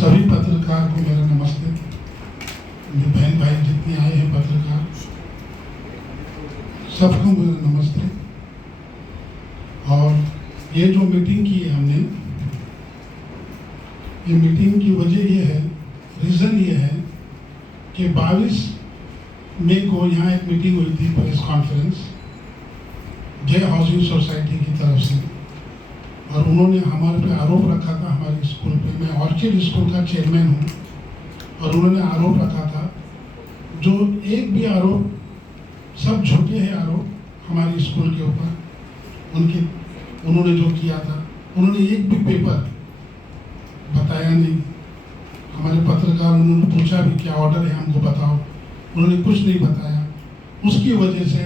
सभी पत्रकार को मेरा नमस्ते। मेरे बहन भाई जितने आए हैं पत्रकार, सबको मेरा नमस्ते। और ये जो मीटिंग की है हमने, ये मीटिंग की वजह ये है, रीज़न ये है कि 22 मई को यहाँ एक मीटिंग हुई थी, प्रेस कॉन्फ्रेंस जय हाउसिंग सोसाइटी की तरफ से, और उन्होंने हमारे पे आरोप रखा था, हमारे स्कूल पे। मैं ऑर्चिड स्कूल का चेयरमैन हूँ, और उन्होंने आरोप रखा था, जो एक भी आरोप, सब झूठे हैं आरोप हमारे स्कूल के ऊपर। उन्होंने जो किया था, उन्होंने एक भी पेपर बताया नहीं। हमारे पत्रकार, उन्होंने पूछा भी क्या ऑर्डर है हमको बताओ, उन्होंने कुछ नहीं बताया। उसकी वजह से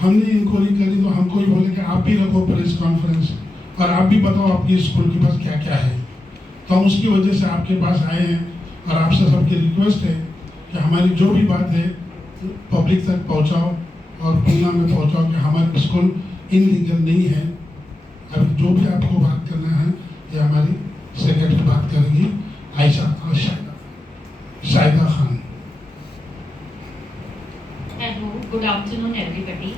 हमने इंक्वायरी करी, तो हमको ही बोले कि आप भी रखो प्रेस कॉन्फ्रेंस और आप भी बताओ आपके स्कूल के पास क्या क्या है। तो हम उसकी वजह से आपके पास आए हैं, और आपसे सबकी रिक्वेस्ट है कि हमारी जो भी बात है पब्लिक तक पहुंचाओ और पूना में पहुंचाओ कि हमारा स्कूल इनलीगल नहीं है। अभी जो भी आपको बात करना है, ये हमारी सेक्रेटरी बात करेंगी, Shahida Khan. Hello, good afternoon everybody.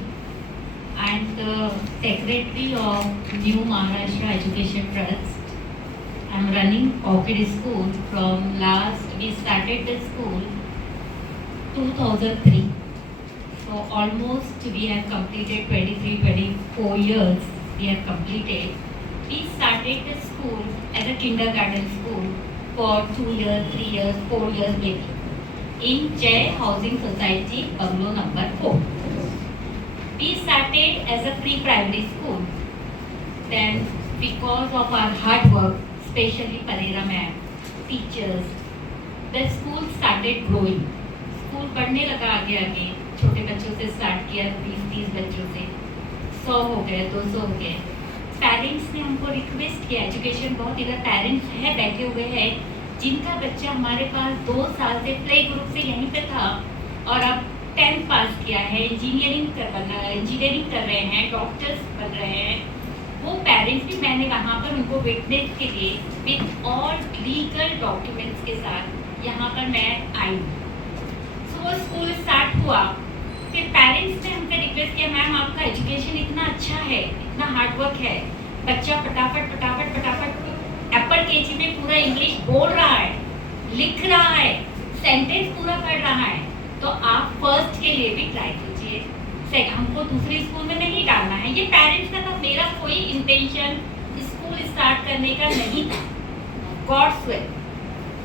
I am the secretary of New Maharashtra Education Trust. I am running Orchid School from we started the school 2003. So almost we have completed 23-24 years we have completed. We started the school as a kindergarten school for 2 years, 3 years, 4 years maybe. In Jai Housing Society, Bungalow number 4. We started as a pre-primary school. Then, because of our hard work, especially Parera ma'am, teachers, the school started growing. School बढ़ने लगा आगे आगे, छोटे बच्चों से start किया, 20-30 बच्चों से 100 हो गए, 200 हो गए। पेरेंट्स ने हमको रिक्वेस्ट किया, एजुकेशन बहुत, इधर पेरेंट्स है बैठे हुए हैं जिनका बच्चा हमारे पास 2 साल से प्ले ग्रुप से यहीं पे था और अब 10th पास किया है, इंजीनियरिंग कर रहे हैं, डॉक्टर्स बन रहे हैं। वो पेरेंट्स भी, मैंने वहाँ पर उनको विटनेस के लिए विद ऑल लीगल डॉक्यूमेंट्स के साथ यहाँ पर मैं आई। सो वो स्कूल स्टार्ट हुआ, फिर पेरेंट्स ने हमसे रिक्वेस्ट किया, मैम आपका एजुकेशन इतना अच्छा है, इतना हार्डवर्क है, बच्चा फटाफट एप्पल केजी में पूरा इंग्लिश बोल रहा है, लिख रहा है, सेंटेंस पूरा पढ़ रहा है, तो आप फर्स्ट के लिए भी ट्राई कीजिए। हमको दूसरी स्कूल में नहीं डालना है। ये पेरेंट्स का था, मेरा कोई इंटेंशन स्कूल स्टार्ट करने का नहीं था। गॉड्स विल,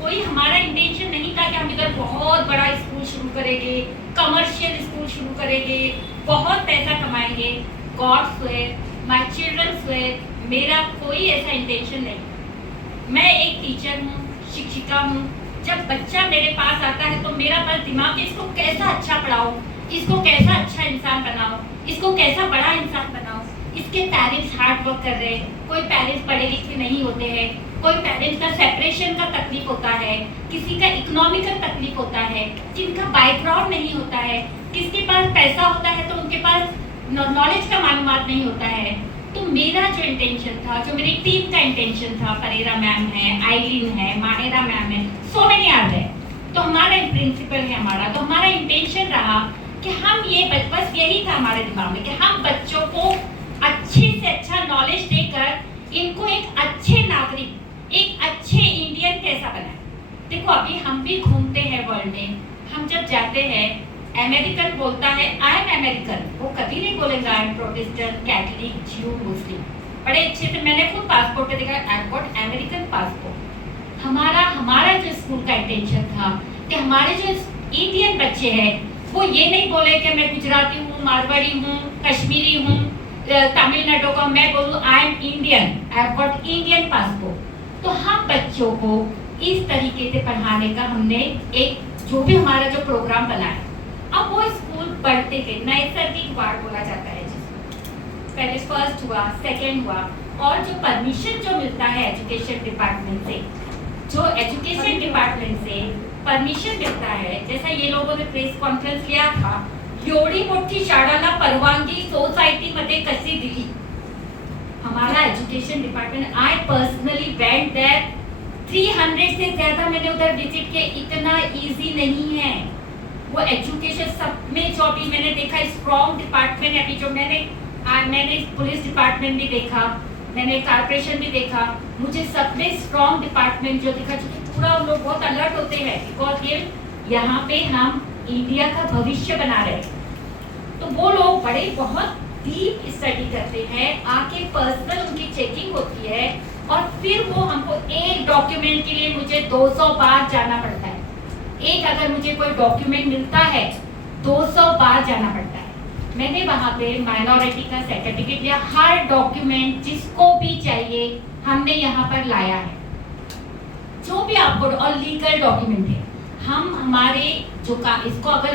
कोई हमारा इंटेंशन नहीं था कि हम इधर बहुत बड़ा स्कूल शुरू करेंगे, कमर्शियल स्कूल शुरू करेंगे, बहुत पैसा कमाएंगे। God's will, my children's will, मेरा कोई ऐसा इंटेंशन नहीं। मैं एक टीचर हूँ, शिक्षिका हूँ। जब बच्चा मेरे पास आता है तो मेरा बस दिमाग है, इसको कैसा अच्छा पढ़ाओ, इसको कैसा अच्छा इंसान बनाओ, इसको कैसा बड़ा इंसान बनाओ। इसके पेरेंट्स हार्ड वर्क कर रहे हैं, कोई पेरेंट्स पढ़े लिखे नहीं होते हैं, कोई पेरेंट्स का सेपरेशन का तकलीफ होता है, किसी का इकोनॉमिकल तकलीफ होता है, जिनका बैकग्राउंड नहीं होता है, किसके पास पैसा होता है तो उनके पास नॉलेज का मालूमात नहीं होता है। तो मेरा जो इंटेंशन था, जो मेरी टीम का इंटेंशन था, परेरा मैम है, आइलिन है, माहिरा मैम है, सो मेनी आर है, तो हमारा प्रिंसिपल है हमारा, तो हमारा इंटेंशन रहा कि हम ये बस यही था हमारे दिमाग में कि हम बच्चों को अच्छे से अच्छा नॉलेज देकर इनको एक अच्छे नागरिक, एक अच्छे इंडियन कैसा बनाए। देखो अभी हम भी घूमते हैं वर्ल्ड में, हम जब जाते हैं, अमेरिकन बोलता है आई एम अमेरिकन, वो कभी नहीं बोलेगा आई एम प्रोटेस्टेंट, कैथलिक, ज्यू, मुस्लिम। बड़े अच्छे से मैंने खुद पासपोर्ट पे देखा, आई गॉट अमेरिकन पासपोर्ट। हमारा जो स्कूल का इंटेंशन था कि हमारे जो इंडियन बच्चे हैं वो ये नहीं बोले कि मैं गुजराती हूँ, मारवाड़ी हूँ, कश्मीरी हूँ, तमिलनाडु का, मैं बोलूँ I am Indian, I got Indian passport. तो हम बच्चों को इस तरीके से पढ़ाने का हमने एक जो भी हमारा जो प्रोग्राम बनाया। अब वो स्कूल बढ़ते गए, नैसर्गिक वार्ड बोला जाता है जिसको, पहले फर्स्ट हुआ, सेकंड हुआ, और जो परमिशन जो मिलता है एजुकेशन डिपार्टमेंट से, जो एजुकेशन डिपार्टमेंट से परमिशन मिलता है, जैसा ये लोगों ने प्रेस कॉन्फ्रेंस लिया था, एवढी मोठी शाळाला परवानगी सोसायटीमध्ये कशी दिली। हमारा education department, I personally went there 300 से ज्यादा मैंने उधर विजिट किया, इतना इजी नहीं है वो एजुकेशन सब में। जो अभी मैंने देखा स्ट्रॉन्ग डिपार्टमेंट, अभी जो मैंने पुलिस डिपार्टमेंट भी देखा, मैंने कारपोरेशन भी देखा, मुझे सब में स्ट्रॉन्ग डिपार्टमेंट जो दिखा, जो पूरा लोग बहुत अलर्ट होते हैं बिकॉज ये यहाँ पे हम इंडिया का भविष्य बना रहे हैं। तो वो लोग बड़े बहुत डीप स्टडी करते हैं, आके पर्सनल उनकी चेकिंग होती है और फिर वो हमको एक डॉक्यूमेंट के लिए मुझे 200 बार जाना पड़ता है। एक अगर मुझे कोई डॉक्यूमेंट मिलता है 200 बार जाना पड़ता है। मैंने वहाँ पे माइनॉरिटी का सर्टिफिकेट लिया, हर डॉक्यूमेंट जिसको भी चाहिए हमने यहाँ पर लाया है, जो भी आपको, और लीगल डॉक्यूमेंट है। हम हमारे जो का इसको अगर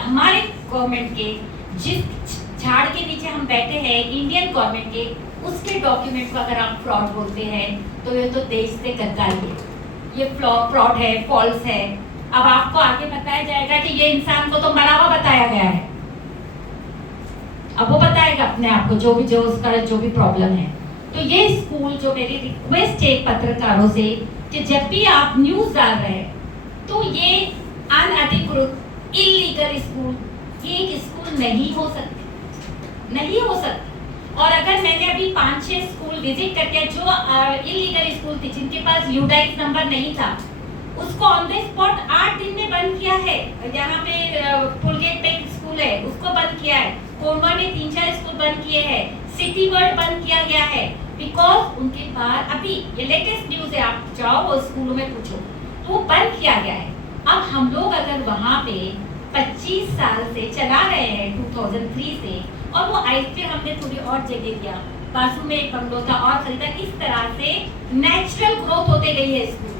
हमारे गवर्नमेंट के जिस झाड़ के नीचे हम बैठे हैं इंडियन गवर्नमेंट के, उसके डॉक्यूमेंट को अगर आप फ्रॉड बोलते हैं तो ये तो देश से गद्दारी है, ये फ्रॉड है, फॉल्स है। अब आपको आगे बताया जाएगा कि ये इंसान को तो मरा हुआ बताया गया है, अब वो बताएगा अपने आप को जो उसका जो भी प्रॉब्लम है। तो ये स्कूल जो मेरी रिक्वेस्ट है पत्रकारों से कि जब भी आप न्यूज डाल रहे हैं तो ये अनधिकृत इलीगल स्कूल, ये एक स्कूल नहीं हो सकती, नहीं हो सकती। और अगर मैंने अभी 5-6 स्कूल विजिट करके जो इलीगल स्कूल थे जिनके पास यूडाइस नंबर नहीं था, उसको ऑन द स्पॉट 8 दिन में बंद किया है। यहाँ पे पुलगेट पे स्कूल है उसको बंद किया है, कोरमा में 3-4 स्कूल बंद किए हैं, सिटी वर्ल्ड बंद किया गया है बिकॉज उनके पास अभी ये लेटेस्ट न्यूज है, आप जाओ वो स्कूलों में पूछो, वो बंद किया गया है। अब हम लोग अगर वहाँ पे 25 साल से चला रहे हैं 2003 से, और वो आईपीएल हमने थोड़ी और जगह दिया, बाजू में एक बंगलो था और खरीदा, इस तरह से नेचुरल ग्रोथ होते गई है स्कूल।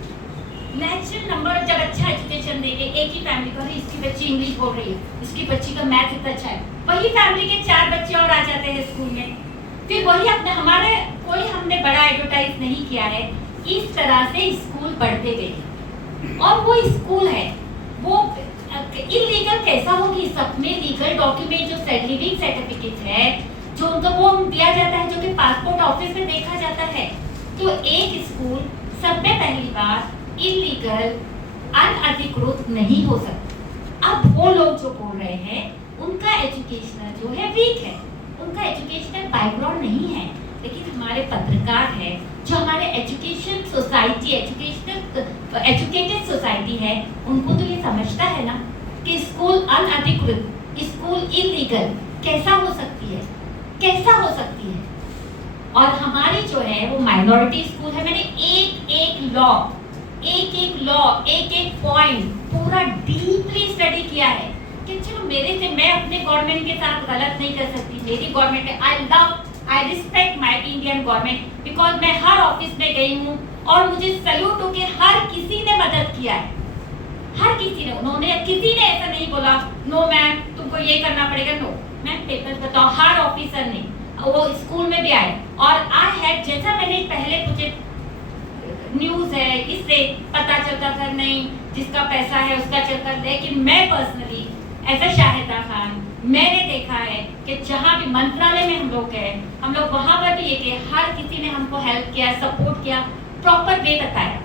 नेचुरल नंबर जब अच्छा एजुकेशन देंगे, एक ही फैमिली को, इसकी बच्ची इंग्लिश बोल रही है, इसकी बच्ची का मैथ इतना अच्छा है, वही फैमिली के 4 बच्चे और आ जाते हैं स्कूल में, फिर वही अपने हमारे कोई हमने बड़ा एडवर्टाइज नहीं किया है। इस तरह से स्कूल बढ़ते गए और वो स्कूल है वो इलीगल कैसा होगी? सब में लीगल डॉक्यूमेंट जो लिविंग सर्टिफिकेट है जो उनको वो दिया जाता है, जो कि पासपोर्ट ऑफिस में देखा जाता है। तो एक स्कूल सब में पहली बार इलीगल अनधिकृत नहीं हो सकता। अब वो लोग जो बोल रहे हैं उनका एजुकेशनल जो है वीक है, उनका एजुकेशनल बैकग्राउंड नहीं है, लेकिन हमारे पत्रकार है जो हमारे एजुकेशन सोसाइटी एजुकेटेड सोसाइटी है, उनको तो ये समझता है ना कि स्कूल अनधिकृत, स्कूल इलीगल कैसा हो सकती है, कैसा हो सकती है। और हमारी जो है वो माइनॉरिटी स्कूल है। मैंने एक एक लॉ एक पॉइंट पूरा डीपली स्टडी किया है कि चलो मेरे से, मैं अपने गवर्नमेंट के साथ गलत नहीं कर सकती, मेरी गवर्नमेंट है, I respect my Indian government because मैं हर ऑफिस में गई हूँ और मुझे सैल्यूट होके हर किसी ने मदद किया है, हर किसी ने, उन्होंने किसी ने ऐसा नहीं बोला नो मैम तुमको ये करना पड़ेगा, नो मैम पेपर बताओ, हर ऑफिसर ने, वो स्कूल में भी आए। और आई हैड, जैसा मैंने पहले मुझे न्यूज है इससे पता चलता था नहीं जिसका पैसा है उसका चलता, लेकिन मैं personally as a Shahida Khan मैंने देखा है कि जहाँ भी मंत्रालय में हम लोग गए, हम लोग वहाँ पर भी ये कि हर किसी ने हमको हेल्प किया, सपोर्ट किया, प्रॉपर वे बताया,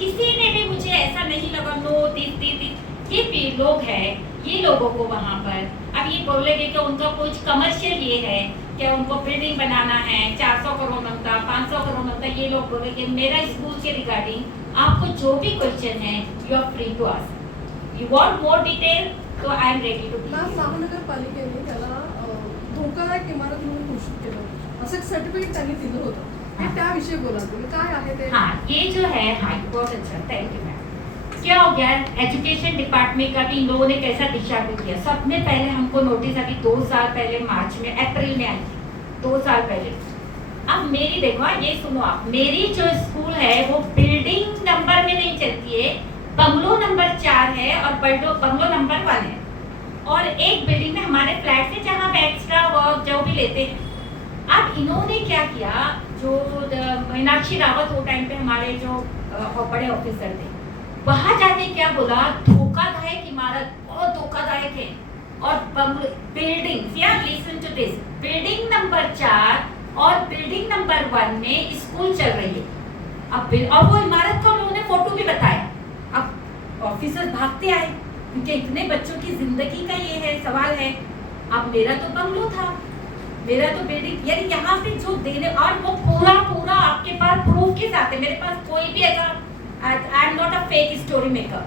किसी ने भी मुझे ऐसा नहीं लगा नो दिस ये भी लोग हैं, ये लोगों को वहाँ पर अब ये बोलेंगे कि उनका कुछ कमर्शियल ये है कि उनको बिल्डिंग बनाना है, 400 करोड़ मिलता, 500 करोड़ मिलता, ये लोग बोलेंगे मेरा स्कूल के रिगार्डिंग आपको जो भी क्वेश्चन है you are free to ask, you want more detail तो आई एम रेडी टू। महानगरपालिकेने त्याला धोकादायक इमारत म्हणून घोषित केलं, असं सर्टिफिकेट त्यांनी दिलं होतं, हे त्याविषयी बोला तुम्ही, काय आहे ते? हाँ, ये जो है, हाँ बहुत अच्छा, थैंक यू मैम। क्या हो गया, एजुकेशन डिपार्टमेंट का भी इन लोगों ने कैसा दिशा दिया। सबने पहले हमको नोटिस अभी 2 साल पहले मार्च में, अप्रैल में आई, 2 साल पहले। अब मेरी देखो, ये सुनो आप, मेरी जो स्कूल है वो बिल्डिंग नंबर में नहीं चलती है, बंगलो नंबर 4 है और बंगलो नंबर 1 है, और एक बिल्डिंग में हमारे फ्लैट है जहाँ पे एक्स्ट्रा वर्क जो भी लेते हैं। अब इन्होंने क्या किया, जो मीनाक्षी रावत वो टाइम पे हमारे जो बड़े ऑफिसर थे, वहां जाके क्या बोला, धोखादायक इमारत, बहुत धोखादायक है, और building, listen to this, building number 4 और बिल्डिंग नंबर 1 में स्कूल चल रही है, और वो इमारत का उन्होंने फोटो भी बताया। अब ऑफिसर भागते आए क्योंकि इतने बच्चों की जिंदगी का ये है सवाल है। अब मेरा तो बंगलो था, मेरा तो बिल्डिंग, यानी यहाँ पे जो देने, और वो पूरा पूरा आपके पास प्रूफ के साथ है। मेरे पास कोई भी ऐसा, I am not a fake story maker.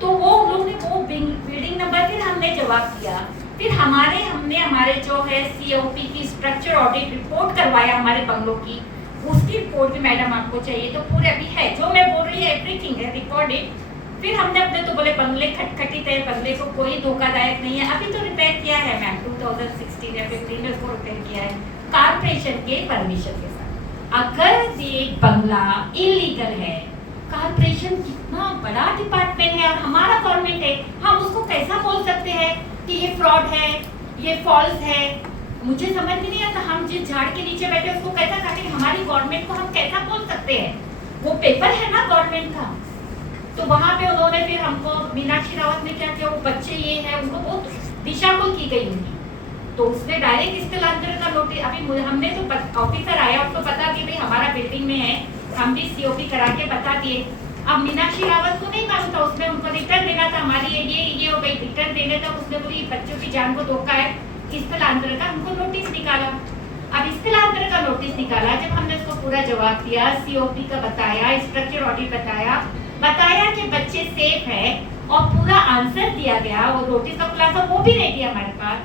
तो वो लोग ने वो बिल्डिंग नंबर, फिर हमने जवाब दिया, फिर हमने हमारे जो है COP की स्ट्रक्चर ऑडिट रिपोर्ट करवाया हमारे बंगलों की, उसकी रिपोर्ट भी मैडम आपको चाहिए तो पूरे अभी है, जो मैं बोल रही है एवरीथिंग है रिकॉर्डेड। फिर हमने अपने तो बोले बंगले खटखटी थे, बंगले को कोई धोखादायक नहीं है, अभी तो रिपेयर किया है मैम, 2016 या 15 में उसको रिपेयर किया है कारपोरेशन के परमिशन के साथ। अगर ये बंगला इलीगल है, कारपोरेशन कितना बड़ा डिपार्टमेंट है और हमारा गवर्नमेंट है, हम उसको कैसा बोल सकते हैं कि ये फ्रॉड है, ये फॉल्स है? मुझे समझ में नहीं आता, हम जिस झाड़ के नीचे बैठे उसको कैसा काटेंगे? हमारी गवर्नमेंट को हम कैसा बोल सकते हैं? वो पेपर है ना गवर्नमेंट का। तो वहां पे उन्होंने फिर हमको, मीनाक्षी रावत ने क्या किया, वो बच्चे ये है, उनको बहुत दिशाकुल की गई उनकी, तो उसने डायरेक्ट स्थलांतरण का नोटिस, अभी हमने तो ऑफिसर आया उसको बता दिया भाई हमारा बिल्डिंग में है, हम भी COP करा के बता दिए। अब मीनाक्षी रावत को नहीं मालूम था, उसमें उनको रिटर्न देना था, हमारी ये हो गई, रिटर्न देने तक उसने बोली बच्चों की जान को धोखा है, स्थलांतरण का हमको नोटिस निकाला। अब स्थलांतरण का नोटिस निकाला, जब हमने उसको पूरा जवाब दिया, COP का बताया, स्ट्रक्चर ऑडिट बताया कि बच्चे सेफ है और पूरा आंसर दिया गया, वो नोटिस का खुलासा वो भी नहीं दिया हमारे पास।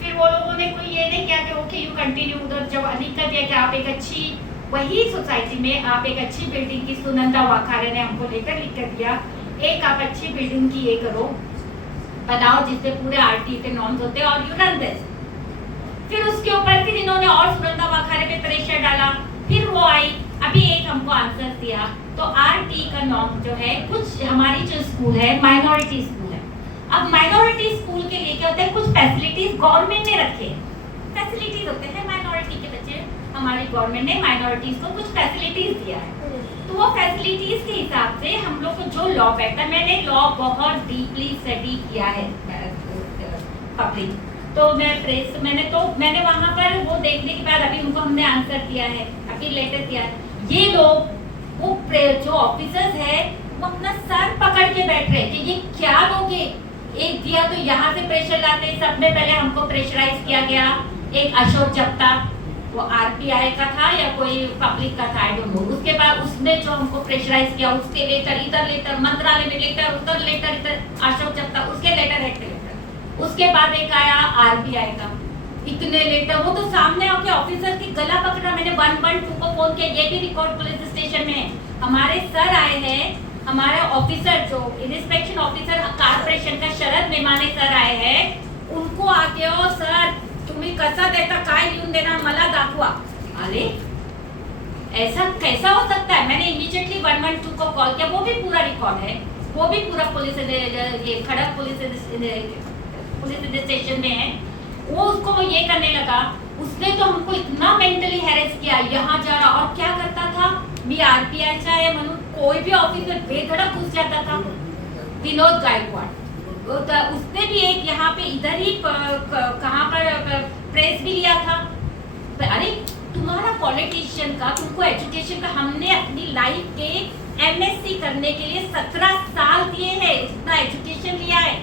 फिर वो लोगों ने कोई ये नहीं किया कि ओके यू कंटिन्यू, उधर जब लिख कर दिया कि आप एक अच्छी, वही सोसाइटी में आप एक अच्छी बिल्डिंग की, सुनंदा वाखारे ने हमको लेकर लिख कर दिया, एक आप अच्छी बिल्डिंग की ये करो, बनाओ जिससे पूरे RT के नॉर्म्स होते हैं और यू रन दिस। फिर उसके ऊपर फिर इन्होंने और सुनंदा वाखारे पे प्रेशर डाला, फिर वो आई, अभी एक हमको आंसर दिया। तो RT का नॉर्म जो है, कुछ हमारी जो स्कूल है माइनॉरिटी स्कूल है, अब माइनॉरिटी स्कूल के लिए क्या होता है, कुछ फैसिलिटीज गवर्नमेंट ने रखे, फैसिलिटीज होते हैं माइनॉरिटी के बच्चे, हमारी गवर्नमेंट ने माइनॉरिटीज को कुछ फैसिलिटीज दिया है। तो वो फैसिलिटीज के हिसाब से हम लोग को जो लॉ बैठता है, मैंने लॉ बहुत डीपली स्टडी किया है पब्लिक, तो मैंने वहां पर वो देखने के बाद अभी उनको हमने आंसर दिया है, अभी लेटर दिया है। ये लोग, वो जो ऑफिसर्स है, वो अपना सर पकड़ के बैठ रहे कि ये क्या लोगे, एक दिया तो यहाँ से प्रेशर लाते, सब में पहले हमको प्रेशराइज किया गया। एक अशोक जप्ता, वो RPI का था या कोई पब्लिक का था, आई डोंट नो, उसके बाद उसने जो हमको प्रेशराइज किया, उसके लेटर इधर मंत्रालय में लेटर, उधर लेटर, इधर अशोक जप्ता, उसके लेटर हेड के लेटर, उसके बाद एक आया RBI का, इतने लेटर, वो तो सामने आके ऑफिसर की गला पकड़ा, मैंने 112 को फोन किया, ये भी रिकॉर्ड पुलिस स्टेशन में है। हमारे सर आए हैं, हमारे ऑफिसर जो इंस्पेक्शन ऑफिसर कारपोरेशन का शरद मेमाने सर आए हैं, उनको आके, ओ सर तुम्ही कसा देता, काय लिहून देना मला दाखवा। अरे ऐसा कैसा हो सकता है? मैंने इमीडिएटली 112 को कॉल किया, वो भी पूरा रिकॉर्ड है, वो भी पूरा पुलिस, ये खड़क पुलिस स्टेशन में है। वो उसको ये करने लगा, उसने तो हमको इतना मेंटली हैरेस किया, यहाँ जा रहा, और क्या करता था, मी RPI चाहे मनु कोई भी ऑफिसर बेधड़क घुस जाता था। विनोद गायकवाड़, उसने भी एक यहाँ पे इधर ही कहाँ पर प्रेस भी लिया था। अरे तुम्हारा पॉलिटिशियन का, तुमको एजुकेशन का, हमने अपनी लाइफ के MSc करने के लिए 17 साल दिए हैं, इतना एजुकेशन लिया है,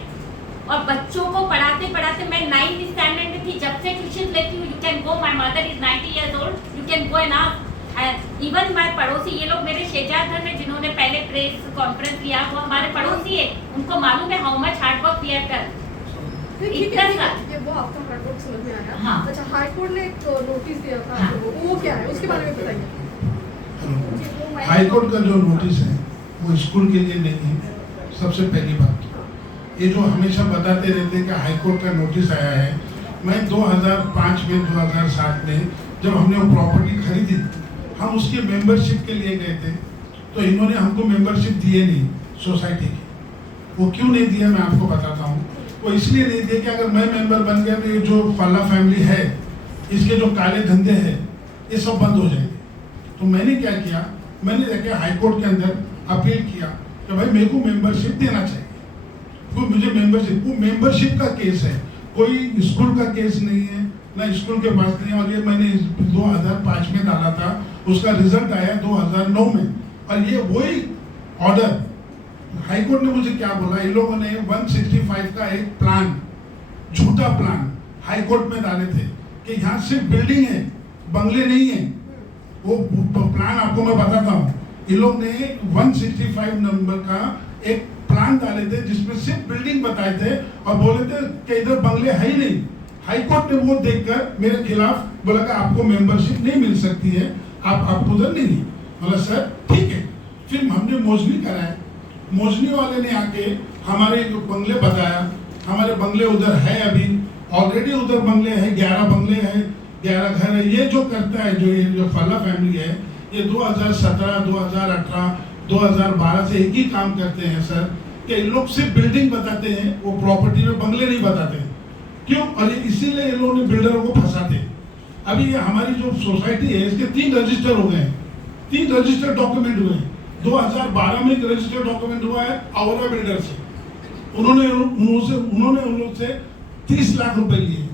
और बच्चों को पढ़ाते पढ़ाते, मैं 9th स्टैंडर्ड में थी जब से ट्यूशन लेती हूँ। You can go, my mother is 90 years old, you can go and ask. Even my पड़ोसी, ये लोग मेरे शेजारघर में जिन्होंने पहले प्रेस कॉन्फ्रेंस किया, वो हमारे पड़ोसी है, उनको मालूम है how much hard work we have done. ठीक है, वो आपका हार्ड वर्क समझ में आया। हाँ। अच्छा, हाई कोर्ट ने एक नोटिस दिया था, हाँ। वो क्या है, उसके बारे में बताइए। हाई कोर्ट का जो नोटिस है वो स्कूल के लिए नहीं है। सबसे पहली बात, ये जो हमेशा बताते रहते हैं कि हाई कोर्ट का नोटिस आया है, मैं 2005 में 2007 में जब हमने वो प्रॉपर्टी खरीदी, हम उसके मेंबरशिप के लिए गए थे, तो इन्होंने हमको मेंबरशिप दिए नहीं सोसाइटी की। वो क्यों नहीं दिया मैं आपको बताता हूँ। वो इसलिए नहीं दिया कि अगर मैं मेंबर बन गया तो ये जो पाला फैमिली है, इसके जो काले धंधे हैं, ये सब बंद हो जाएंगे। तो मैंने क्या किया, मैंने जाके हाई कोर्ट के अंदर अपील किया कि भाई मेरे को मेंबरशिप देना चाहिए। वो मुझे मेंबरशिप का केस है, कोई स्कूल का केस नहीं है, ना स्कूल के पास नहीं है। और ये मैंने 2005 में डाला था, उसका रिजल्ट आया 2009 में और ये वही ऑर्डर हाईकोर्ट ने मुझे क्या बोला, इन लोगों ने 165 का एक प्लान, झूठा प्लान हाईकोर्ट में डाले थे कि यहाँ सिर्फ बिल्डिंग है, बंगले नहीं है। वो प्लान आपको मैं बताता हूँ। इन लोग ने 165 नंबर का एक प्लान डाले थे जिसमें सिर्फ बिल्डिंग बताए थे और बोले थे कि इधर बंगले है ही नहीं। हाईकोर्ट ने वो देखकर मेरे खिलाफ बोला कि आपको मेंबरशिप नहीं मिल सकती है, आप उधर नहीं। बोला सर ठीक है। फिर हमने मोजनी कराया, मोजनी वाले ने आके हमारे बंगले बताया, हमारे बंगले उधर है, अभी ऑलरेडी उधर बंगले हैं, 11 बंगले हैं, 11 घर है। ये जो करता है, जो ये जो फल्ला फैमिली है, ये 2017, 2018, 2012 से एक ही काम करते हैं सर कि इन लोग सिर्फ बिल्डिंग बताते हैं, वो प्रॉपर्टी में बंगले नहीं बताते हैं। क्यों? और इसीलिए इन लोगों ने बिल्डरों को फंसाते हैं। अभी ये हमारी जो सोसाइटी है इसके 3 रजिस्टर हो गए हैं, 3 रजिस्टर डॉक्यूमेंट हुए हैं। 2012 में एक रजिस्टर डॉक्यूमेंट हुआ है औरा बिल्डर से, उन्होंने उन लोग से 30 लाख रुपए लिए।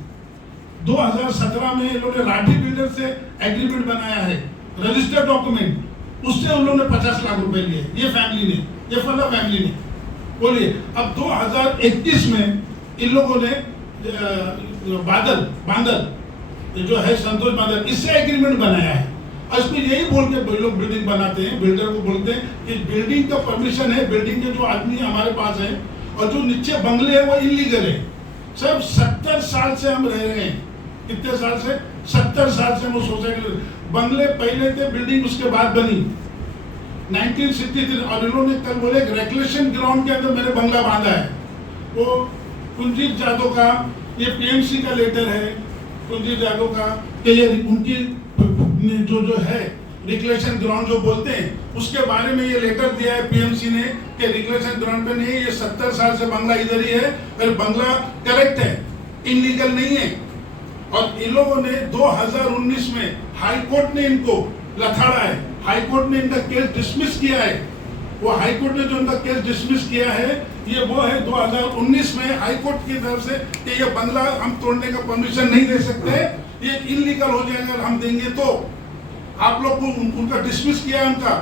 2017 में इन लोगों ने राठी बिल्डर से एग्रीमेंट बनाया है, रजिस्टर डॉक्यूमेंट, उससे उन लोगों ने 50 लाख रुपए लिए। ये फैमिली ने, ये फल्ला फैमिली ने। बोलिए अब 2021 में इन लोगों ने बादल जो है संतोष बादल, इससे एग्रीमेंट बनाया है। और इसमें यही बोल के लोग बिल्डिंग बनाते हैं, बिल्डर को बोलते हैं कि बिल्डिंग का परमिशन है, बिल्डिंग के जो आदमी हमारे पास है और जो नीचे बंगले है वो इलीगल है। सब 70 साल से हम रह रहे हैं। कितने साल से? 70 साल से हम सोसाइटी, बंगले पहले थे, बिल्डिंग उसके बाद बनी 1963। और इन्होंने कल बोले रेक्लेशन ग्राउंड के अंदर मैंने बंगला बांधा है। वो कुलजीत यादव का, ये पीएमसी का लेटर है कुलजीत यादव का कि ये उनकी जो है रिक्लेशन ग्राउंड जो बोलते हैं उसके बारे में ये लेटर दिया है पीएमसी ने कि रिक्लेशन ग्राउंड पे नहीं है, ये 70 साल से बंगला इधर ही है और बंगला करेक्ट है, इनलीगल नहीं है। और इन लोगों ने 2019 में हाई कोर्ट ने इनको लथाड़ा है, हाई कोर्ट ने इनका केस डिसमिस किया है। वो हाई कोर्ट ने जो इनका केस डिसमिस किया है ये वो है 2019 में हाई कोर्ट की तरफ से कि ये बंगला हम तोड़ने का परमिशन नहीं दे सकते, ये इनलीगल हो जाएगा अगर हम देंगे तो। आप लोग को उनका डिसमिस किया है उनका।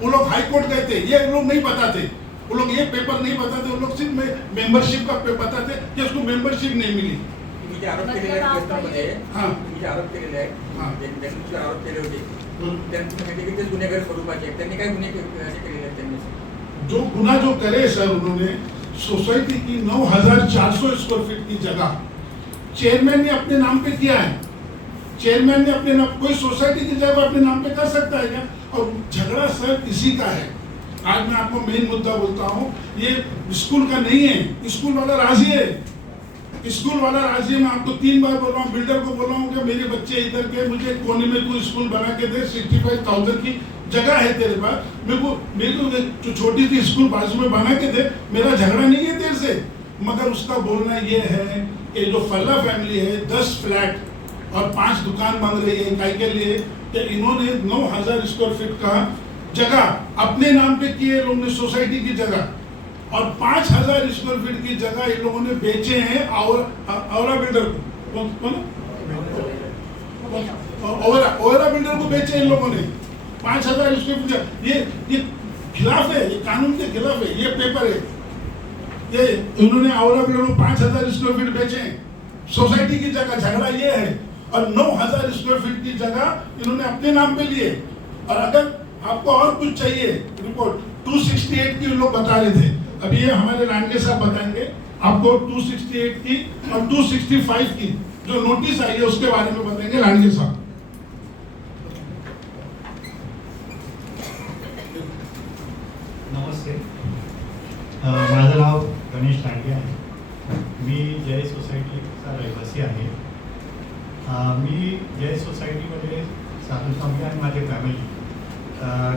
वो लोग हाई कोर्ट गए थे, ये लोग नहीं बताते, वो लोग ये पेपर नहीं बताते, वो लोग सिर्फ मेंबरशिप का बताते कि उसको मेंबरशिप नहीं मिली। तुम्ही आरोप केलेले आहेत केसमध्ये, हां तुम्ही आरोप केलेले आहेत, हां त्यांनी आरोप केले होते, त्यांनी माहिती की ते गुन्हेगार स्वरूपाचे आहेत, त्यांनी काय गुन्हे असे केलेले आहेत त्यांनी? जो गुना जो करे सर, उन्होंने सोसाइटी की 9400 स्क्वायर फीट की जगह चेयरमैन ने अपने नाम पे किया है। चेयरमैन ने अपने नाम, कोई सोसाइटी की जगह अपने नाम पे कर सकता है क्या? और झगड़ा सर इसी का है। आज मैं आपको मेन मुद्दा बोलता हूँ, ये स्कूल का नहीं है, स्कूल वाला राजी है, स्कूल वाला राजी है। मैं आपको 3 बार बोल रहा हूँ, बिल्डर को बोल रहा हूँ कि मेरे बच्चे इधर के, मुझे कोने में तू स्कूल बना के दे, 65,000 की जगह है तेरे पास, मेरे को जो छोटी सी स्कूल बाजू में बना के दे, मेरा झगड़ा नहीं है तेरे से। मगर उसका बोलना ये है कि जो फल्ला फैमिली है 10 फ्लैट और 5 दुकान मांग रही है काय के लिए कि इन्होंने 9000 स्क्वायर फीट का जगह अपने नाम पे की है, लोगों ने सोसाइटी की जगह, और 5000 स्क्वायर फीट की जगह इन लोगों ने बेचे हैं औरा बिल्डर को। औरा बिल्डर को बेचे इन लोगों ने 5000 स्क्वायर फीट। ये खिलाफ है, ये कानून के खिलाफ है। ये पेपर है, ये इन्होंने औरा बिल्डर को 5000 स्क्वायर फीट बेचे हैं सोसाइटी की जगह। झगड़ा ये है, और 9000 स्क्वायर फीट की जगह इन्होंने अपने नाम पे लिए। और अगर आपको और कुछ चाहिए रिपोर्ट 268 की लोग बता रहे थे, अभी ये हमारे लांडे साहब बताएंगे आपको 268 की और 265 की जो नोटिस आई है उसके बारे में बताएंगे लांडे साहब। नमस्ते, माझं नाव गणेश लांडगे आहे। मी जय सोसायटीचा रहिवासी आहे। मी जय सोसायटीमध्ये स्वामी आणि माझी फॅमिली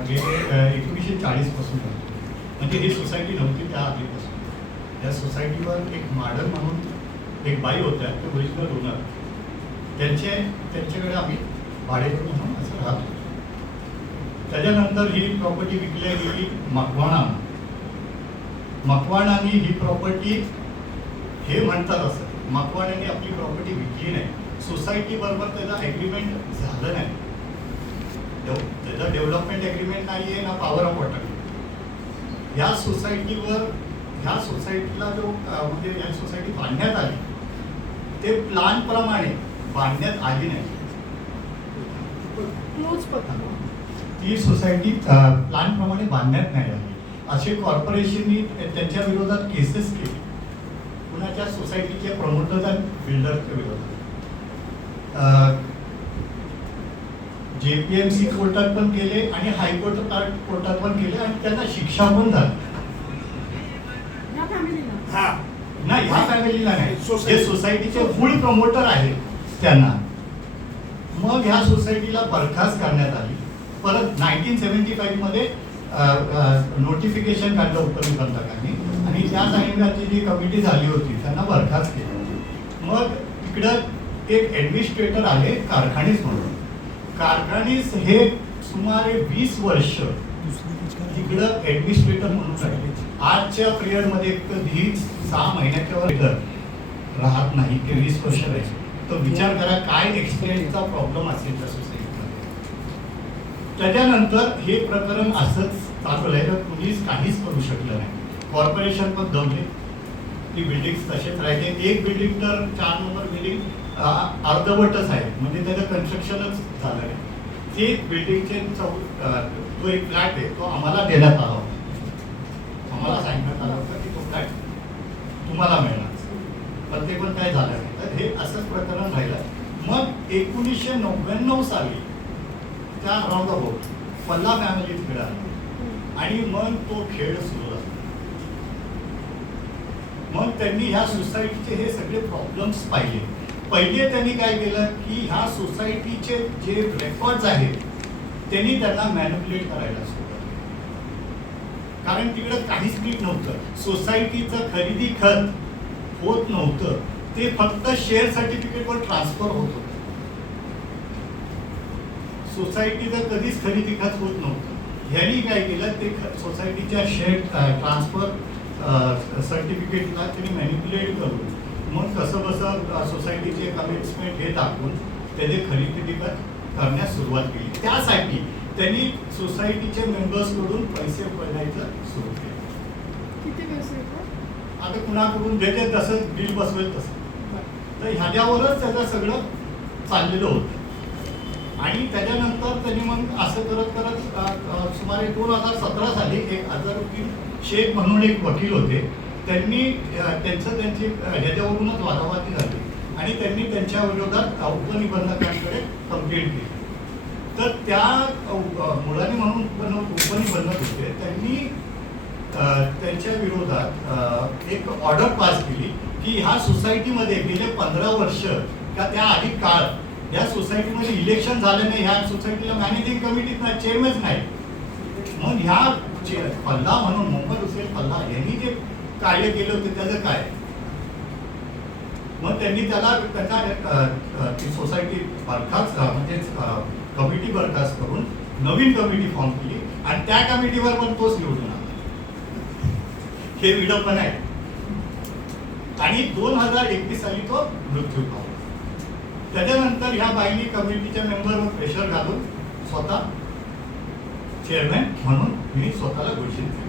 गेले 1940 पासून राहतो। म्हणजे ही सोसायटी नव्हती त्या आधीपासून। त्या सोसायटीवर एक मॉडल म्हणून एक बाई होत्या, ते ओरिजिनल ओनर, त्यांच्याकडे आम्ही भाडेकरू म्हणून असं राहत होतो। त्याच्यानंतर ही प्रॉपर्टी विकली गेली मकवाणाने ही प्रॉपर्टी, हे म्हणतात असं, मकवाण्याने आपली प्रॉपर्टी विकली नाही, सोसायटी बरोबर त्याचा ॲग्रीमेंट झालं नाही। त्याचं डेव्हलपमेंट ॲग्रीमेंट नाही आहे ना पॉवर ऑफ अटॉर्नी. ह्या सोसायटीला जो म्हणजे या सोसायटी बांधण्यात आली ते प्लॅनप्रमाणे बांधण्यात आली नाही. क्लोज पत्ता. ती सोसायटी प्लॅनप्रमाणे बांधण्यात नाही आली. असे कॉर्पोरेशननी त्यांच्या विरोधात केसेस केली, कुणाच्या सोसायटीचे प्रमोटर्स आणि बिल्डरच्या विरोधात. JPMC कोर्टात पण केले आणि कोर्टात पण केले आणि त्यांना शिक्षा पण झाली. ह्या फॅमिलीला नाही, ह्या फॅमिलीला नाही, जे सोसायटीचे मूळ प्रमोटर आहेत त्यांना. मग ह्या सोसायटीला बरखास्त करण्यात आली. परत 1975 मध्ये नोटिफिकेशन काढलं उपनिबंधकांनी आणि त्या टाइमची जी कमिटी झाली होती त्यांना बरखास्त केलं. मग इकडं एक ॲडमिनिस्ट्रेटर आले कारखानीस म्हणून. कारखानीस हे सुमारे 20 वर्ष तिकडं ॲडमिनिस्ट्रेटर म्हणून राहिले. आजच्या पिरियडमध्ये कधी 6 महिन्याच्या वर राहत नाही की 20 वर्ष राहायचे. तर विचार करा काय एक्सपिरियन्सचा प्रॉब्लेम असेल त्या सोसायटीमध्ये. त्याच्यानंतर हे प्रकरण असंच चालू आहे. तर पोलीस काहीच करू शकलं नाही. कॉर्पोरेशन पण दमले, ती बिल्डिंग तसेच राहिले. एक बिल्डिंग तर 4 नंबर बिल्डिंग अर्धवटच आहे, म्हणजे त्याचं कन्स्ट्रक्शनच झालं नाही. ते बिल्डिंगचे जो एक फ्लॅट आहे तो आम्हाला देण्यात आला होता. आम्हाला सांगण्यात आलं होतं की तो फ्लॅट तुम्हाला मिळणार, पण ते पण काय झालं नाही. तर हे असंच प्रकरण राहिलं. मग 1999 साली त्या राऊंड अबाउट पल्ला फॅमिलीत मिळाला आणि मग तो खेळ सुरू झाला. मग त्यांनी ह्या सोसायटीचे हे सगळे प्रॉब्लेम्स पाहिले. पहिले त्यांनी काय केलं की ह्या सोसायटीचे जे रेकॉर्ड्स आहेत त्यांनी त्यांना मॅनिप्युलेट करायला सुरुवात केली. कारण तिकडे काहीच नीट नव्हतं. सोसायटीचं खरेदी खत होत नव्हतं, ते फक्त शेअर सर्टिफिकेटवर ट्रान्सफर होत होतं. सोसायटीचं कधीच खरेदी खत होत नव्हतं. ह्यांनी काय केलं ते सोसायटीच्या शेअर ट्रान्सफर सर्टिफिकेटला त्यांनी मॅनिप्युलेट करून मग कसं बसं सोसायटीचे कमिटमेंट हे दाखवून त्याचे खरेदी करण्यास सुरुवात केली. त्यासाठी त्यांनी सोसायटीचे मेंबर्सकडून पैसे भरायचं सुरू केलं. किती पैसे येतात? आता कुणाकडून जे ते तसं बिल बसवेल तसं. तर ह्याच्यावरच त्याचं सगळं चाललेलं होतं. आणि त्याच्यानंतर त्यांनी मग असं करत करत सुमारे 2017 साली एक अझरुद्दीन शेख म्हणून एक वकील होते. त्यांनी त्यांची ह्याच्यावरूनच वादावादी झाली आणि त्यांनी त्यांच्या विरोधात उपनिबंधकांकडे कंप्लेंट केली. तर त्या मुलांनी म्हणून उपनिबंधक होते, त्यांनी त्यांच्या विरोधात एक ऑर्डर पास केली की ह्या सोसायटीमध्ये गेले 15 वर्ष का त्या आधी काळ या सोसायटीमध्ये इलेक्शन झालं नाही. ह्या सोसायटीला मॅनेजिंग कमिटीत नाही, चेअरमॅन नाही. मग ह्या पल्ला म्हणून मोहम्मद हुसेन पल्ला यांनी जे कार्य केलं होतं त्याचं काय. मग त्यांनी त्यांना ती सोसायटी बरखास्त म्हणजे कमिटी बरखास्त करून नवीन कमिटी फॉर्म केली आणि त्या कमिटीवर पण तोच निवडून आला. हे विडंबन आहे. आणि 2021 साली तो मृत्यू पावला. त्याच्यानंतर ह्या बाईंनी कमिटीच्या मेंबरवर प्रेशर घालून स्वतः चेअरमॅन म्हणून मी स्वतःला घोषित केलं.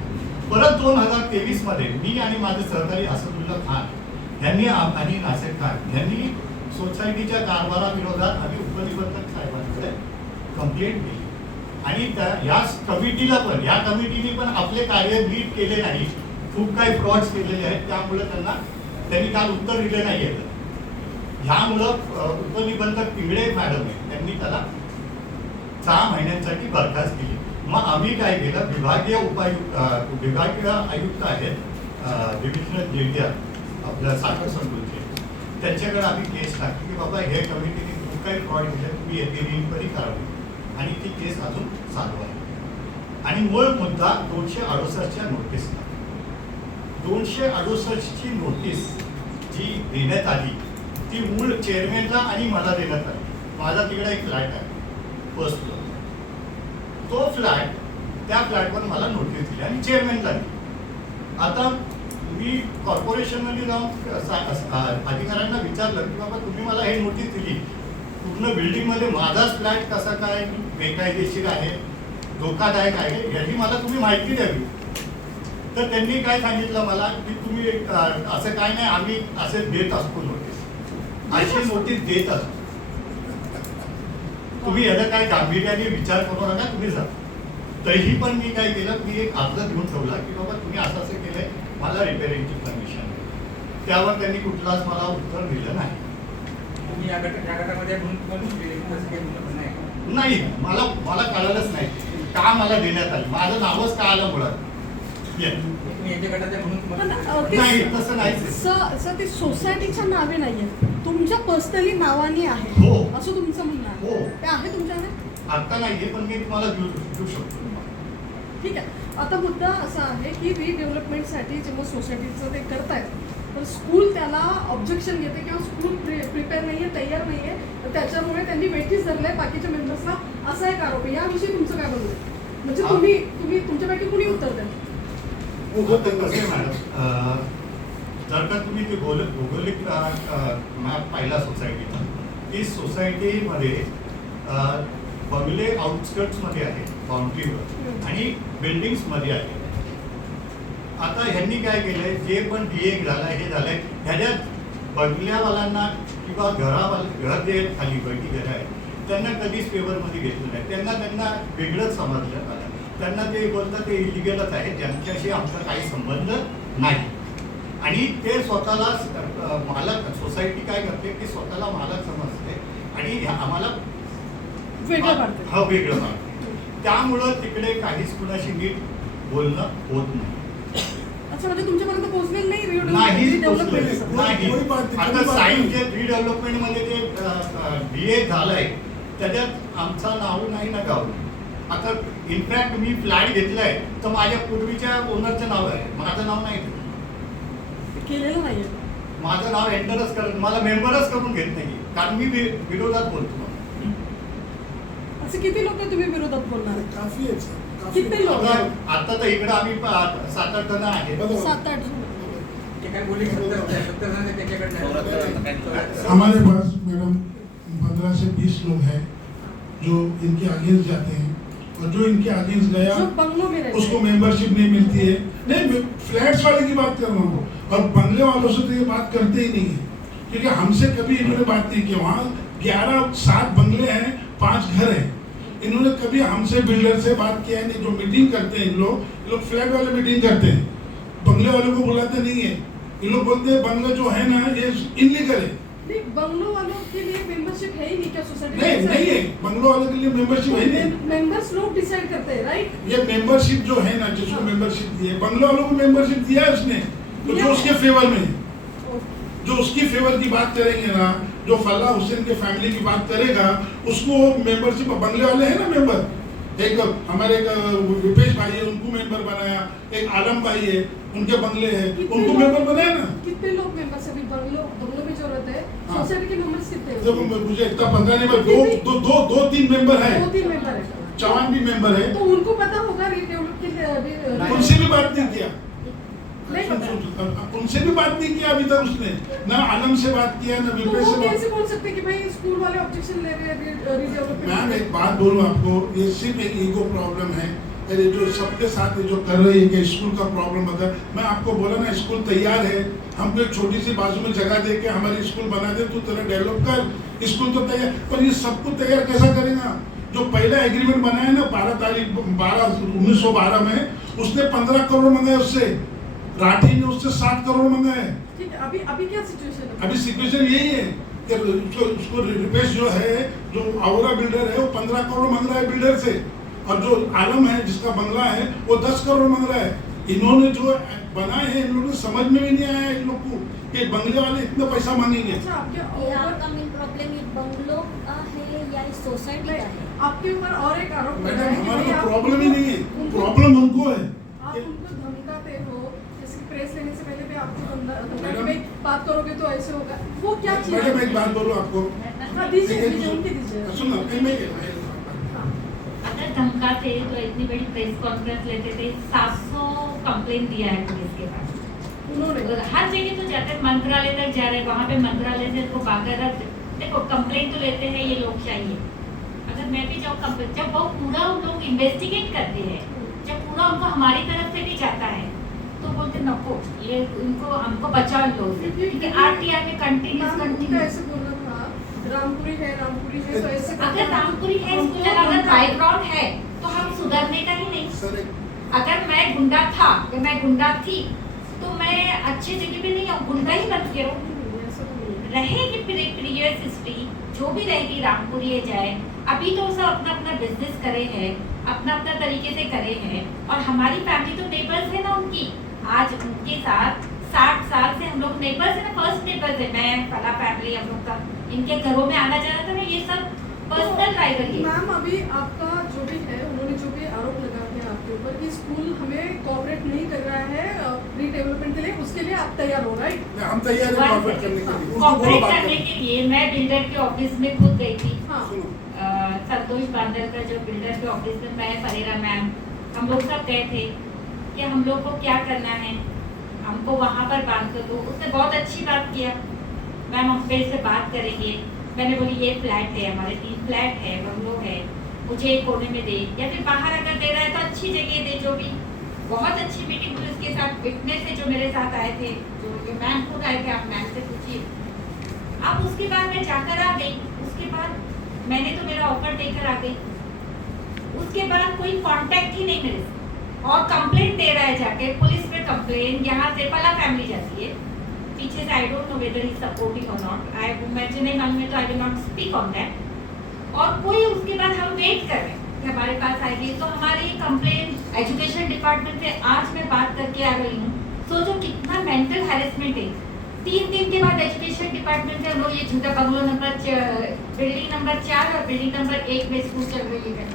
परत 2023 मध्ये मी आणि माझे सहकारी असदुल्ला खान यांनी आणि नासिर खान यांनी सोसायटीच्या कारभाराविरोधात आम्ही उपनिबंधक साहेबांकडे कंप्लेंट केली. आणि या कमिटीला पण या कमिटीने पण आपले कार्य नीट केले नाही, खूप काही फ्रॉड्स केलेले आहेत. त्यामुळे त्यांनी काल उत्तर दिले नाही येतं. ह्यामुळं उपनिबंधक पिंगळे मॅडम आहे त्यांनी त्याला 6 महिन्यांसाठी बरखास्त केली. मग आम्ही काय केलं, विभागीय आयुक्त आहेत डिव्हिजनल जेटीआर आपल्या साखर संकुलचे, त्यांच्याकडे आम्ही केस टाकली की बाबा हे कमिटीने खूप काही फ्रॉड केले, तुम्ही याची इन्क्वायरी करावी. आणि ती केस अजून चालू आहे. आणि मूळ मुद्दा 268च्या नोटीसला. 268ची नोटीस जी देण्यात आली ती मूळ चेअरमॅनला आणि मला देण्यात आली. माझा तिकडे एक फ्लॅट आहे फर्स्ट फ्लोअर. तो फ्लॅट त्या फ्लॅटवर मला नोटीस दिली आणि चेअरमॅनला दिली. आता मी कॉर्पोरेशनमध्ये जाऊन अधिकाऱ्यांना विचारलं की बाबा तुम्ही मला हे नोटीस दिली पूर्ण बिल्डिंगमध्ये माझाच फ्लॅट कसा काय बेकायदेशीर आहे, धोकादायक आहे, याची मला तुम्ही माहिती द्यावी. तर त्यांनी काय सांगितलं मला की तुम्ही असं काय नाही, आम्ही असे देत असतो नोटीस, अशी नोटीस देत असतो, तुम्ही याचा काय गांभीर्याने विचार करू नका, तुम्ही जा. तरीही पण मी काय केलं, मी एक अर्ज घेऊन ठेवला की बाबा तुम्ही असं असं केलंय, मला रिपेअरिंगची परमिशन. त्यावर त्यांनी कुठलाच मला उत्तर दिलं नाही. तुम्ही या गटामध्ये म्हणून तुम्हाला सुटलेली तसं काही म्हणणं पण नाही. नाही, मला कळालंच नाही का मला देण्यात आलं, माझं नावच का आलं मुळात. तुम्ही यांच्या गटाचे म्हणून पण, तुम्हाला ते- नाही, तसं नाही. सर ते सोसायटीच्या नावे नाहीये, तुमच्या पर्सनली नावाने आहे, हो. असं तुमचं म्हणणं आहे. हो. ते आहे तुमच्याकडे? आता नाहीये, पण मी तुम्हाला देऊ शकतो. ठीक आहे. आता मुद्दा असा आहे की रिडेव्हलपमेंटसाठी जेव्हा सोसायटीचं ते करतायत, तर स्कूल त्याला ऑब्जेक्शन घेते किंवा स्कूल प्रिपेअर नाही आहे, तयार नाही आहे, तर त्याच्यामुळे त्यांनी वेठीस धरलं आहे बाकीच्या मेंबर्सला, असा एक आरोप आहे. याविषयी तुमचं काय बोलणं आहे? म्हणजे तुम्ही तुमच्यापैकी कुणी उत्तर द्या. कसं आहे मॅडम, जर का तुम्ही ते भौगोलिक मॅप पाहिला सोसायटीचा, ती सोसायटीमध्ये बंगले आउटस्कर्ट्समध्ये आहे, बाउंड्रीवर, आणि बिल्डिंग्समध्ये आहे. आता ह्यांनी काय केलंय, जे पण DA झालंय, हे झालंय, ह्याच्यात बंगल्यावाल्यांना किंवा घर जे खाली बैठी घर आहे त्यांना कधीच फेवरमध्ये घेतलं नाही. त्यांना वेगळंच समजलं आलं. त्यांना ते बोलतात ते इलिगलच आहे, ज्यांच्याशी आमचा काही संबंध नाही. आणि ते स्वतःला मालक, सोसायटी काय करते की स्वतःला मालक समजते आणि आम्हाला वेगळं काढते. हा वेगळं काढते. त्यामुळं तिकडे काहीच कुणाशी नीट बोलणं होत नाही. अच्छा, म्हणजे तुमच्यापर्यंत पोहोचलेलं नाही नाही रिडेव्हलपमेंट? नाही. आता साईनचे रिडेव्हलपमेंट मध्ये जे DA झालंय त्याच्यात आमचं नाव नाही ना गाव. आता इनफॅक्ट मी फ्लॅट घेतलाय तर माझ्या पूर्वीच्या ओनरचं नाव आहे, माझं नाव नाही. केलेलं नाहीये. माझं नाव एंटरच करत, मला मेंबरच करून घेत नाही, कारण मी विरोधात बोलतो. असे किती लोक तुम्ही विरोधात बोलणार? काफी है सर, काफी कितने लोग? आता तर इकडे आम्ही 7-8 जण आहेत. 7-8 जण. ते काय बोलले 70 जण त्यांच्याकडे. हमारे पास मैडम 15 से 20 लोग हैं जो इनके अगेंस्ट जाते हैं, और जो इनके अगेंस्ट गया जो बंगलों में रहते उसको हैं। मेंबरशिप नहीं मिलती है. नहीं, मैं फ्लैट्स वाले की बात कर रहा हूँ, और बंगले वालों से तो ये बात करते ही नहीं है, क्योंकि हमसे कभी इन्होंने बात नहीं की. वहाँ 7 बंगले हैं, 5 घर हैं. इन्होंने कभी हमसे बिल्डर से बात किया है नहीं. जो मीटिंग करते हैं इन लोग फ्लैट वाले मीटिंग करते हैं, बंगले वालों को बुलाते नहीं है. इन लोग बोलते हैं बंगले जो है ना ये इनलीगल है. नहीं, बंगलों वालों के लिए मेंबरशिप है ही नहीं क्या सोसाइटी? नहीं है, बंगलों वालों के लिए मेंबरशिप है नहीं. मेंबर्स लोग डिसाइड करते हैं, राइट? ये मेंबरशिप जो है ना, जिसको मेंबरशिप दी है, बंगले वालों को मेंबरशिप दिया है उसने, तो जो उसके फेवर में है, जो उसकी फेवर की बात करेंगे ना, जो फल्ला हुसैन के फैमिली की बात करेगा, उसको मेंबरशिप. बंगले वाले हैं ना मेंबर, एक हमारे एक विपेश भाई है, उनको मेंबर बनाया. एक आलम भाई है, उनके बंगले हैं, उनको मेंबर बनाया ना. कितने लोग मेंबर्स अभी बंगलों में जो रहते हैं, हाँ. सोसाइटी के मेंबर्स कितने हैं? जब मुझे इतना पता नहीं, पर दो तीन मेंबर है, 2-3 मेंबर है. चौहान भी मेंबर है. तो उनको पता होगा रिडेवलप के उनसे भी बात नहीं किया. नहीं पता. उनसे भी बात नहीं किया अभी तक उसने, ना आलम से बात किया, ना तो विपेश वो से बात. कैसे बोल सकते हैं कि भाई स्कूल वाले ऑब्जेक्शन ले रहे हैं रिडेवलपमेंट? मैम एक बात बोलूं आपको, ये सिर्फ एक ईगो प्रॉब्लम है. ये जो सबके साथ ये जो कर रही है कि स्कूल का प्रॉब्लम बता. मैं आपको बोला ना, स्कूल तैयार है, हमको एक छोटी सी बाजू में जगह दे के हमारी स्कूल बना दे, तू तेरा डेवलप कर, स्कूल तो तैयार. पर ये सबको तैयार कैसा करेगा? जो पहला एग्रीमेंट बनाया ना 1912 में, उसने 15 करोड़ मंगाए उससे, राठी ने उससे 7 करोड़ मंगाए. ठीक है. अभी क्या सिचुएशन है? अभी सिचुएशन यही है कि उसको रिपेश जो है, जो औरा बिल्डर है, वो 15 करोड़ मांग रहा है बिल्डर से, और जो आलम है जिसका बंगला है वो 10 करोड़ मांग रहा है. इन्होंने जो बनाए हैं, इन लोगों को समझ में भी नहीं आया इन लोग को कि बंगले वाले इतना पैसा मांगेंगे. अच्छा, ये आपका मेन प्रॉब्लम ये बंगलो है या इस सोसाइटी का है? आपके ऊपर और एक आरोप लगा मैडम है कि हमारा भाई तो आप प्रॉब्लम ही नहीं है, उनको- प्रॉब्लम उनको है. आप उनको धमकाते हो, जैसे कि प्रेस लेने से पहले भी आपको धमका कि मैडम- भाई बात करोगे तो ऐसे होगा. वो क्या चीज मैडम है? एक बात बोलूं आपको, हाँ, दीजिए उनके दीजिए. सुनो, अगर धमकाते तो इतनी बड़ी प्रेस कॉन्फ्रेंस लेते थे. 700 कंप्लेन दिया है पुलिस के पास. उन्होंने हर जगह तो जाते हैं, मंत्रालय तक जा रहे हैं, वहाँ पे मंत्रालय से तो बाकायदा देखो कंप्लेंट तो लेते हैं ये लोग चाहिए, अगर मैं भी जब वो पूरा उन लोग इन्वेस्टिगेट करते हैं, जब पूरा उनको हमारी तरफ से भी जाता है तो बोलते नको ये इनको हमको बचाओ इन लोगों से, क्योंकि आरटीआर में मैम, उनका कंटिन्यूस ऐसे बोलना था रामपुरी है तो ऐसे अगर रामपुरी है स्कूल अगर बैकग्राउंड है तो हम सुधरने का ही नहीं। अगर मैं गुंडा था या मैं गुंडा थी तो मैं अच्छी जगह पे नहीं हूँ, गुंडा ही बन के रहूं। रहेगी प्रीवियस हिस्ट्री जो भी रहेगी, रामपुरी जाए, अभी तो सब अपना अपना बिजनेस करे हैं, अपना अपना तरीके से करे हैं, और हमारी फैमिली तो नेबर्स है ना उनकी, आज उनके साथ 60 साल से हम लोग नेबर्स है ना, फर्स्ट नेबर्स है, मैं फला फैमिली हम लोग का इनके घरों में आना जाना था ना, ये सब पर्सनल राइवलरी। मैम अभी आपका जो भी है, उन्होंने जो भी आरोप लगा के आपके ऊपर कि स्कूल हमें कोऑपरेट नहीं कर रहा है रीडेवलपमेंट के लिए, उसके लिए आप तैयार हो, राइट? हम तैयार हैं कोऑपरेट करने के लिए। उसको बोलो कोऑपरेट बात करने करो। के लिए मैं बिल्डर के ऑफिस में खुद गई थी। हाँ सुनो, संतोष बांदर का जो बिल्डर के ऑफिस में, मैं फरेरा मैम, हम लोग सब गए थे कि हम लोग को क्या करना है, हमको वहाँ पर बात कर दो। उसने बहुत अच्छी बात किया, मैम हम पे से बात करेंगे। मैंने बोली ये फ्लैट है, हमारे 3 फ्लैट है, बंगलो है, मुझे एक कोने में दे, या फिर बाहर अगर दे रहा है तो अच्छी जगह दे, जो भी। बहुत अच्छी मीटिंग हुई उसके साथ, विटनेस है जो मेरे साथ आए थे, जो मैम खुद आए थे, आप मैम से पूछिए। अब उसके बाद मैं जाकर आ गई, उसके बाद मैंने तो मेरा ऑफर देकर आ गई, उसके बाद कोई कांटेक्ट ही नहीं मेरे से, और कंप्लेंट दे रहा है जाके पुलिस पे कंप्लेंट, यहाँ से पला फैमिली जाती है पीछे से, I don't know whether is supporting और नॉट, मुझे नहीं मालूम है तो I will not speak on that. और कोई उसके बाद हम वेट कर रहे हैं कि हमारे पास आएगी, तो हमारी कंप्लेंट एजुकेशन डिपार्टमेंट से आज मैं बात करके आ रही हूँ। सोचो कितना मेंटल हैरेसमेंट है। 3 दिन के बाद एजुकेशन डिपार्टमेंट से हम लोग ये झूठा बंगलो बिल्डिंग नंबर 4 और बिल्डिंग नंबर 1 में स्कूल चल रही है।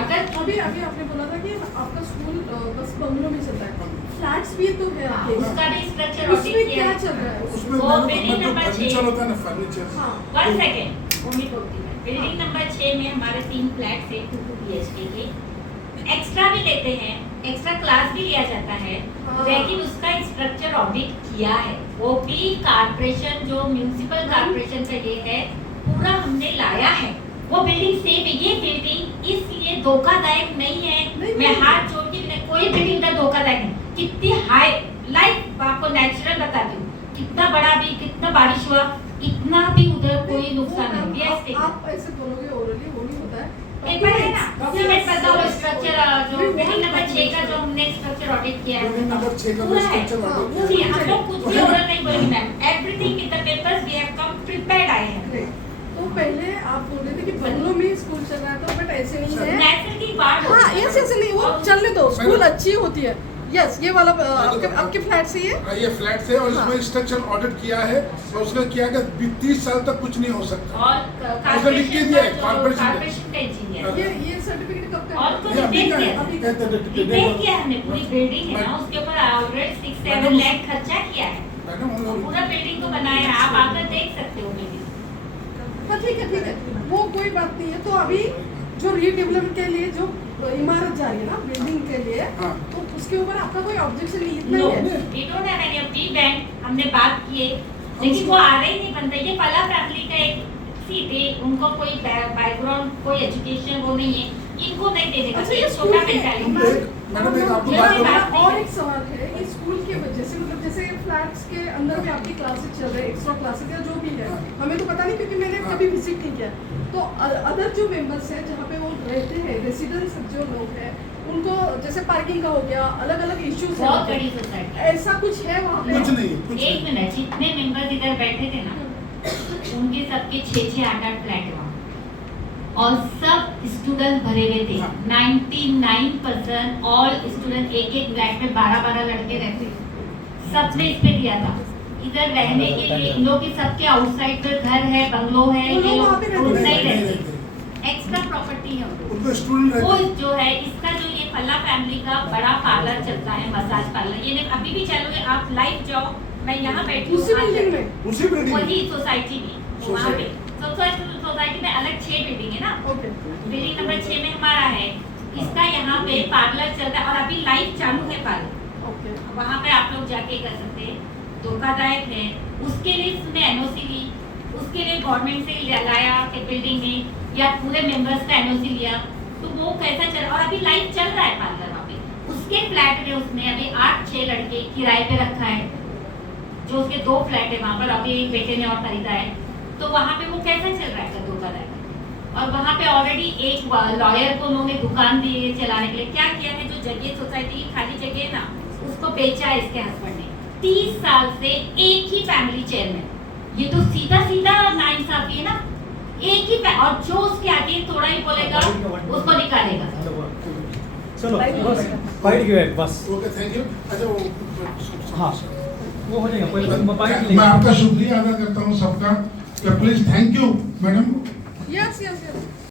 अगर अभी आपने बोला था कि आपका स्कूल बस बंगलों में चल रहा है, फ्लैट्स भी तो है आपके, उसका भी स्ट्रक्चर उसमें ऑडिट क्या किया। चल रहा है? उसमें वो मैंने बिल्डिंग मतलब नंबर फर्नीचर 6 होता है ना, फर्नीचर। हाँ 1 सेकेंड मम्मी बोलती है, बिल्डिंग नंबर 6 में हमारे 3 फ्लैट है 2 BHK के, एक्स्ट्रा भी लेते हैं, एक्स्ट्रा क्लास भी लिया जाता है, हाँ। लेकिन उसका स्ट्रक्चर ऑडिट किया है, वो भी कारपोरेशन जो म्यूनिसिपल कारपोरेशन का ये है, पूरा हमने लाया है। वो बिल्डिंग सेफ है, ये बिल्डिंग इसलिए धोखादायक नहीं है। नहीं, मैं नहीं। हाथ जोड़ के कोई बिल्डिंग का धोखादायक नहीं, कितनी हाई लाइफ आपको नेचुरल बताती हूँ, कितना बड़ा भी, कितना बारिश हुआ, इतना भी उधर कोई नुकसान नहीं हुआ। Yes, आप ऐसे बोलोगे ओरली, वो नहीं होता है। पेपर है ना, सीमेंट बताओ स्ट्रक्चर जो बिल्डिंग नंबर 6 का जो हमने स्ट्रक्चर ऑडिट किया है, बिल्डिंग नंबर 6 का पूरा है। स्ट्रक्चर हाँ, ऑडिट वो किया जी, है। हम लोग कुछ भी ऑर्डर नहीं बोलेंगे ma'am, everything with the papers we have come prepared आए हैं। तो पहले आप बोल रहे थे कि बंगलों में स्कूल चल रहा था, बट ऐसे नहीं है। नेचुरल की बात हाँ यस यस नहीं, वो चलने दो, स्कूल अच्छी होती है। यस ये वाला आपके फ्लैट से ही है। हाँ, ये फ्लैट से, और हाँ। इसमें स्ट्रक्चर ऑडिट किया है, और उसने किया कि 30 साल तक कुछ नहीं हो सकता। और उसने लिख के दिया है, कारपोरेशन ने। कारपोरेशन का इंजीनियर ये सर्टिफिकेट कब का और है? कुछ ये अभी का है, देखिए, अभी का है, रिपेयर किया हमने, पूरी बिल्डिंग है ना, उसके ऊपर ऑलरेडी 6-7 मैडम, लाख खर्चा किया है, मैडम, हम लोग- पूरा बिल्डिंग को बनाया है, आप आकर देख सकते हो बिल्डिंग। हाँ ठीक है, वो कोई बात नहीं है। तो अभी जो रीडेवलपमेंट के लिए जो इमारत जा रही है ना बिल्डिंग के लिए, हाँ। तो उसके ऊपर आपका कोई ऑब्जेक्शन नहीं, इतना नो, ही है। We don't have any pre bank, हमने बात किए, लेकिन वो आ रही नहीं बनता। ये पला फैमिली का एक सीधे, उनको कोई बैकग्राउंड, कोई एजुकेशन वो नहीं है, इनको नहीं देने का, अच्छा, ये ये स्कूल छोटा के- मेंटालिटी। मैडम, एक आपको ये बात वाली बताऊं? बात नहीं और है। एक सवाल है, इस स्कूल की वजह से मतलब जैसे फ्लैट्स के अंदर में आपकी क्लासेस चल रहे हैं, एक्स्ट्रा क्लासेस या जो भी है, हमें तो पता नहीं क्योंकि मैंने हाँ। कभी विजिट नहीं किया। तो अदर जो मेंबर्स हैं जहाँ पे वो रहते हैं, रेसिडेंट्स जो लोग हैं, उनको जैसे पार्किंग का हो गया, अलग अलग इश्यूज बहुत बड़ी सोसाइटी, ऐसा कुछ है वहाँ पे? कुछ नहीं है, कुछ एक नहीं। मिनट, जितने मेंबर्स इधर बैठे थे ना, उनके सबके 6-6, 8-8 फ्लैट है वहाँ, और सब स्टूडेंट भरे हुए थे। 99% ऑल स्टूडेंट एक फ्लैट में 12-12 लड़के रहते, सबने इस पे दिया था। इधर रहने के लिए इन लोग के सबके आउटसाइड पे घर है, बंगलो है, वो लोग ये वहाँ पे रहते लोग नहीं, नहीं नहीं रहते, रहते। एक्स्ट्रा प्रॉपर्टी है उनको। उनको स्टूडेंट वो रहते हैं। जो है, इसका जो ये फल्ला फैमिली का बड़ा पार्लर चलता है, मसाज पार्लर, ये नहीं अभी भी चालू है, आप लाइव जाओ, मैं यहाँ बैठी हूँ, उसी आप बिल्डिंग जाओ। में? उसी बिल्डिंग में। वही सोसाइटी में, वहाँ पे सोसाइटी में अलग 6 बिल्डिंग है ना, ओके। बिल्डिंग नंबर 6 में हमारा है, इसका यहाँ पे पार्लर चलता है, और अभी लाइव चालू है पार्लर, ओके। वहाँ पे आप लोग जाके कर सकते हैं। धोखादायक है, उसके लिए इसने NOC ली, उसके लिए गवर्नमेंट से लाया एक बिल्डिंग में या पूरे मेंबर्स का एनओसी लिया, तो वो कैसा चल, और अभी लाइफ चल रहा है पार्लर वहाँ पे। उसके फ्लैट में उसने अभी 8-6 लड़के किराए पे रखा है, जो उसके 2 फ्लैट है वहाँ पर, अभी एक बेटे ने और खरीदा है, तो वहाँ पे वो कैसा चल रहा है धोखा है। और वहाँ पे ऑलरेडी एक लॉयर को उन्होंने दुकान दी है चलाने के लिए। क्या किया है, जो जगह सोसाइटी की खाली जगह है ना, उसको बेचा है इसके हस्बैंड ने। 30 साल से एक ही फैमिली चेयरमैन, ये तो सीधा सीधा नाइंसाफी है ना। एक ही और जो उसके आगे थोड़ा ही बोलेगा उसको निकालेगा। चलो बस फाइट की है बस। Okay thank you. अच्छा वो हाँ वो हो जाएगा, पहले बाइट मैं आपका शुक्रिया अदा करता हूँ सबका। Please thank you madam. Yes yes yes